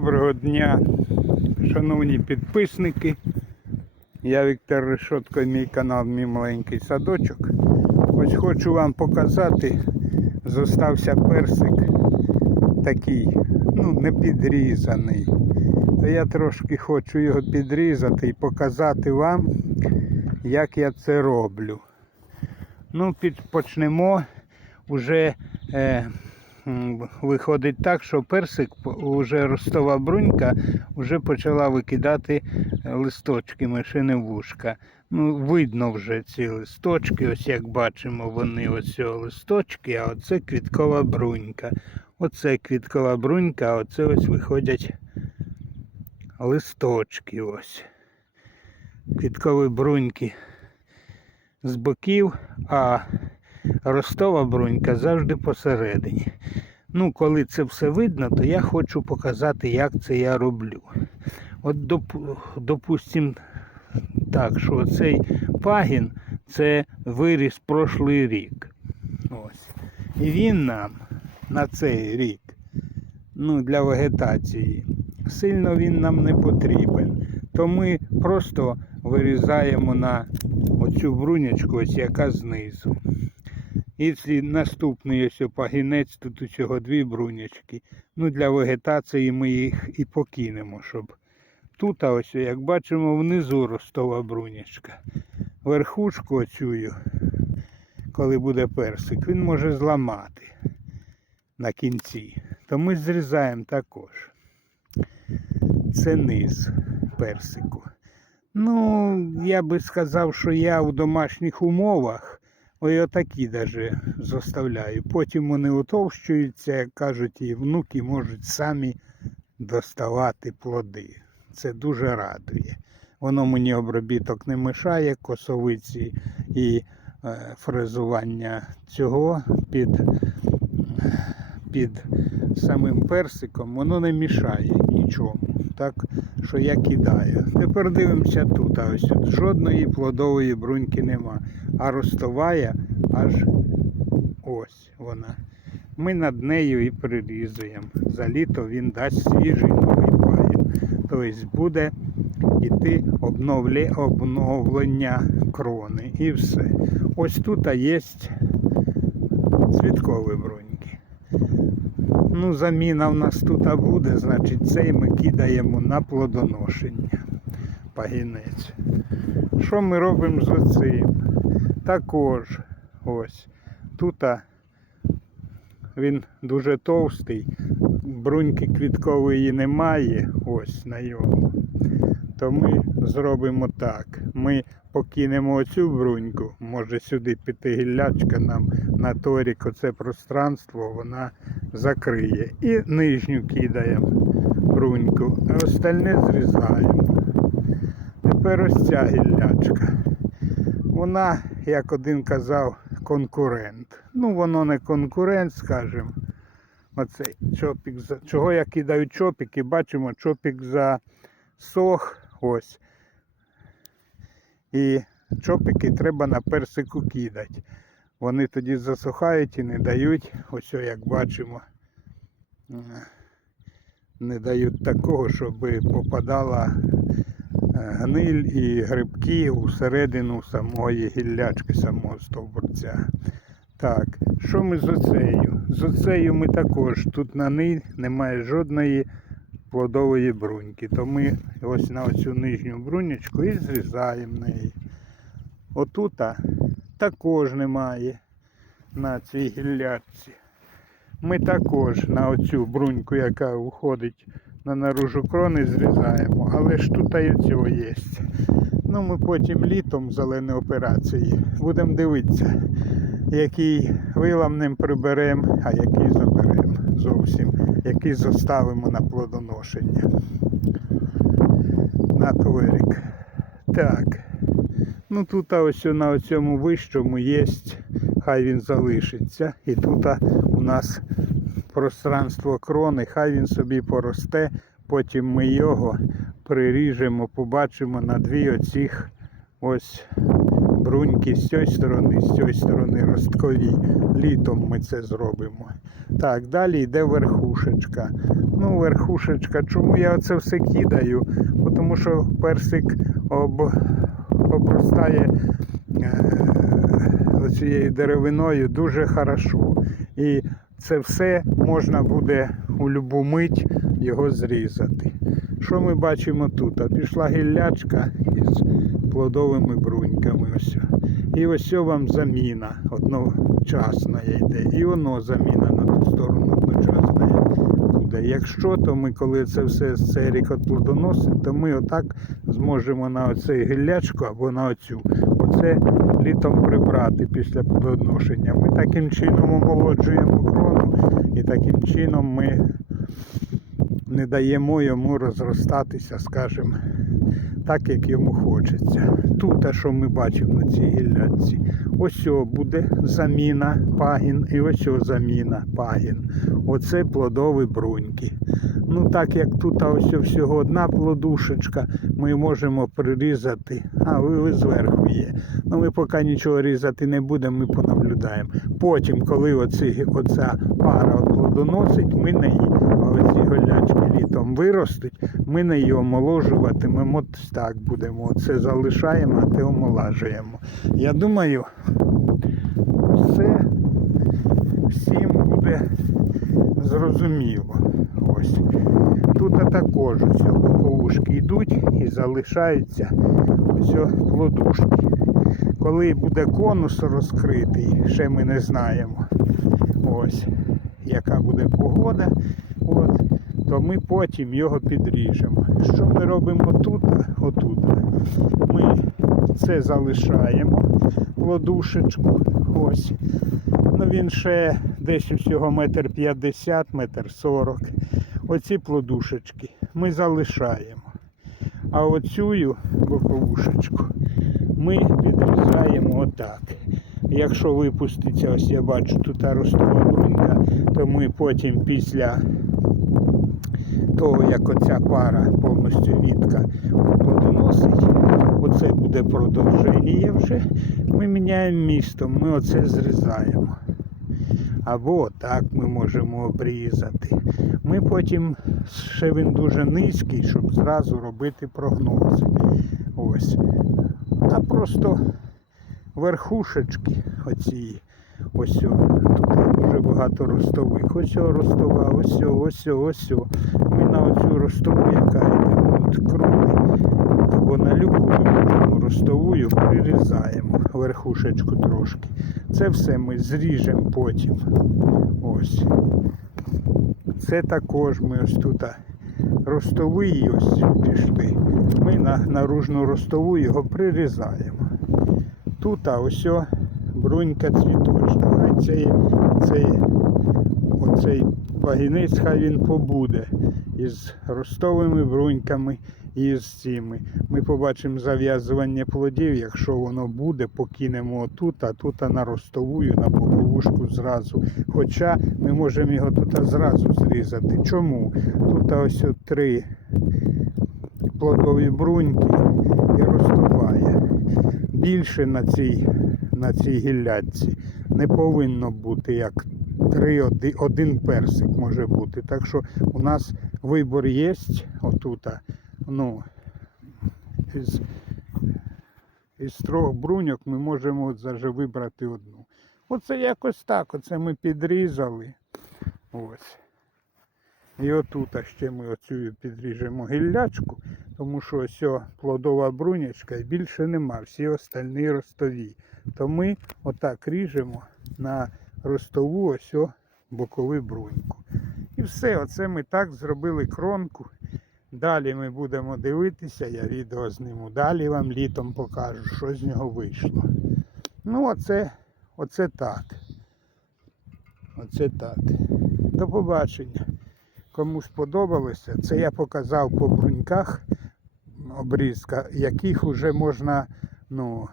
Доброго дня, шановні підписники. Я Віктор Решотко, мій канал Мій маленький садочок. Ось хочу вам показати, зостався персик такий, ну, не підрізаний. То я трошки хочу його підрізати і показати вам, як я це роблю. Ну, почнемо уже. Е, виходить так, що персик, уже ростова брунька, вже почала викидати е, листочки мишини вушка. Ну, видно вже ці листочки, ось як бачимо, вони ось листочки, а оце квіткова брунька. Оце квіткова брунька, а оце ось виходять листочки. ось. Квіткові бруньки з боків, а ростова брунька завжди посередині. Ну, коли це все видно, то я хочу показати, як це я роблю. От, доп- допустим, так, що цей пагін це виріс прошлий рік. Ось. І він нам на цей рік, ну, для вегетації, сильно він нам не потрібен. То ми просто вирізаємо на оцю брунячку, ось яка знизу. І ці наступний ось пагінець, тут усього дві брунячки. Ну, для вегетації ми їх і покинемо, щоб тут, а ось, як бачимо, внизу ростова брунячка. Верхушку оцю, коли буде персик, він може зламати на кінці. То ми зрізаємо також. Це низ персику. Ну, я би сказав, що я в домашніх умовах ой отакі даже заставляю. Потім вони утовщуються, як кажуть, і внуки можуть самі доставати плоди. Це дуже радує. Воно мені обробіток не мешає, косовиці і е, фрезування цього під, під самим персиком, воно не мішає нічому. Так що я кидаю. Тепер дивимося тут. А ось жодної плодової бруньки нема. А ростовая аж ось вона. Ми над нею і прирізуємо. За літо він дасть свіжий новий пагін. Тобто буде йти обновле, обновлення крони і все. Ось тут є цвіткові бруньки. Ну, заміна в нас тут буде, значить цей ми кидаємо на плодоношення. Пагінець. Що ми робимо з оцим? Також ось тут він дуже товстий, бруньки квіткової немає, ось на йому. То ми зробимо так. Ми покинемо оцю бруньку, може сюди піти гіллячка нам на торік оце пространство вона закриє. І нижню кидаємо бруньку, а остальне зрізаємо. Тепер ось ця гіллячка. Вона, як один казав, конкурент. Ну, воно не конкурент, скажімо. Оцей чопік. Чого я кидаю чопіки? Бачимо, чопік засох. Ось. І чопики треба на персику кидати. Вони тоді засухають і не дають, ось як бачимо, не дають такого, щоб попадала е, гниль і грибки усередину самої гіллячки, самого стовбурця. Так, що ми з оцею? З оцею ми також тут на ній немає жодної плодової бруньки. То ми ось на оцю нижню брунячку і зрізаємо неї. Отута також немає на цій гіллячці. Ми також на оцю бруньку, яка виходить на наружу крони, зрізаємо. Але ж тут і цього є. Ну, ми потім літом зелені операції будемо дивитися, який виламнем приберемо, а який заберемо зовсім, який зоставимо на плодоношення. На творик. Так. Ну тут ось на цьому вищому є, хай він залишиться. І тут у нас пространство крони, хай він собі поросте, потім ми його приріжемо, побачимо на дві оцих ось бруньки з цієї сторони, з цієї сторони росткові. Літом ми це зробимо. Так, далі йде верхушечка. Ну, верхушечка, чому я оце все кидаю? Тому що персик об, обростає е, оцією деревиною дуже хорошо. І це все можна буде у любу мить його зрізати. Що ми бачимо тут? Пішла гіллячка із плодовими бруньками. Ось. І ось вам заміна одночасна йде. І воно заміна на ту сторону одночасна буде. Якщо, то ми, коли це все цей рік плодоносить, то ми отак зможемо на оцей гіллячку або на оцю. Оце літом прибрати після плодоношення. Ми таким чином омолоджуємо крону і таким чином ми не даємо йому розростатися, скажімо, так, як йому хочеться. Тут, що ми бачимо на цій гілляці, ось буде заміна пагін і ось о заміна пагін. Оце плодові бруньки. Ну так як тут ось всього одна плодушечка, ми можемо прирізати. А, ви, зверху є. Ну ми поки нічого різати не будемо, ми понаблюдаємо. Потім, коли оці, оця пара плодоносить, ми на її, оці голячки літом виростуть, ми на її омоложуватимемо. Так будемо. Це залишаємо, а те омолажуємо. Я думаю, все всім буде зрозуміло. Ось. Тут також ось боковушки йдуть і залишаються ось плодушки. Коли буде конус розкритий, ще ми не знаємо. Ось, яка буде погода, от, то ми потім його підріжемо. Що ми робимо тут? Отут. Ми це залишаємо плодушечку. Ось. Ну він ще десь усього метр п'ятдесят, метр сорок. Оці плодушечки ми залишаємо. А оцю боковушечку ми підрізаємо отак. Якщо випуститься, ось я бачу тут ростова брунька, то ми потім після того, як оця пара повністю вітка плодоносить, оце буде продовження вже, ми міняємо місто, ми оце зрізаємо. Або так ми можемо обрізати. Ми потім, ще він дуже низький, щоб зразу робити прогнози. Ось. А просто верхушечки оці. Ось тут дуже багато ростових. Ось ростова, ось ось ось. Ми на оцю ростову, яка йде от крони, або на любу ростовую прирізаємо верхушечку трошки. Це все ми зріжемо потім. Ось. Це також ми ось тут ростовий ось пішли. Ми на наружну ростову його прирізаємо. Тут а ось брунька цвіточна. Хай цей, цей, оцей пагінець хай він побуде із ростовими бруньками і з цими. Ми побачимо зав'язування плодів, якщо воно буде, покинемо отут, а тут на ростовую, на боковушку зразу. Хоча ми можемо його тут зразу зрізати. Чому? Тут ось три плодові бруньки і ростоває. Більше на цій, на цій гіллядці не повинно бути як три, оди- один персик може бути. Так що у нас вибор є отут. Ну, із, із трьох бруньок ми можемо от даже вибрати одну. Оце якось так. Оце ми підрізали. Ось. І отут ще ми оцю підріжемо гіллячку, тому що ось плодова брунячка і більше нема, всі остальні ростові. То ми отак ріжемо на ростову ось бокову бруньку. І все, оце ми так зробили кронку. Далі ми будемо дивитися, я відео зніму. Далі вам літом покажу, що з нього вийшло. Ну, оце, оце так. Оце так. До побачення. Кому сподобалося, це я показав по бруньках обрізка, яких вже можна ну,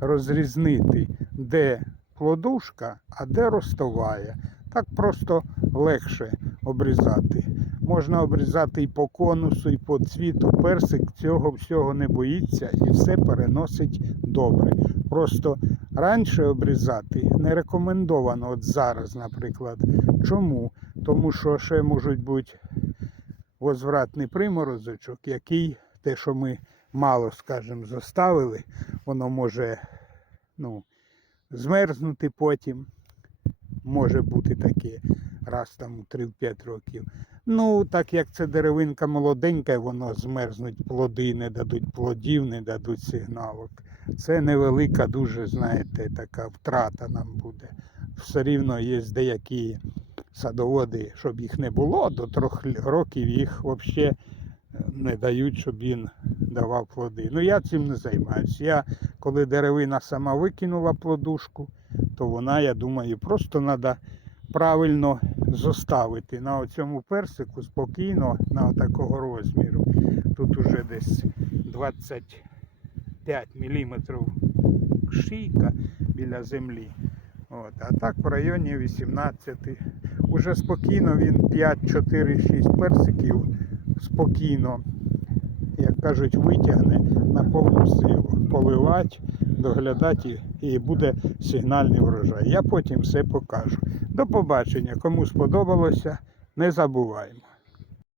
розрізнити, де плодушка, а де ростовая. Так просто легше обрізати. можна обрізати і по конусу, і по цвіту. Персик цього всього не боїться і все переносить добре. Просто раніше обрізати не рекомендовано, от зараз, наприклад. Чому? Тому що ще можуть бути возвратний приморозочок, який те, що ми мало, скажімо, заставили, воно може ну, змерзнути потім. Може бути таке раз там у 3-5 років. Ну, так як це деревинка молоденька, воно змерзнуть плоди, не дадуть плодів, не дадуть сигналок. Це невелика, дуже, знаєте, така втрата нам буде. Все рівно є деякі садоводи, щоб їх не було, до трьох років їх взагалі не дають, щоб він давав плоди. Ну я цим не займаюся. Я, коли деревина сама викинула плодушку, то вона, я думаю, просто треба правильно зоставити на цьому персику спокійно, на такого розміру. Тут уже десь 25 мм шийка біля землі. От, а так в районі 18. Уже спокійно він 5, 4, 6 персиків спокійно, як кажуть, витягне на повну силу. Поливати, доглядати і, буде сигнальний врожай. Я потім все покажу. До побачення. Кому сподобалося, не забуваємо.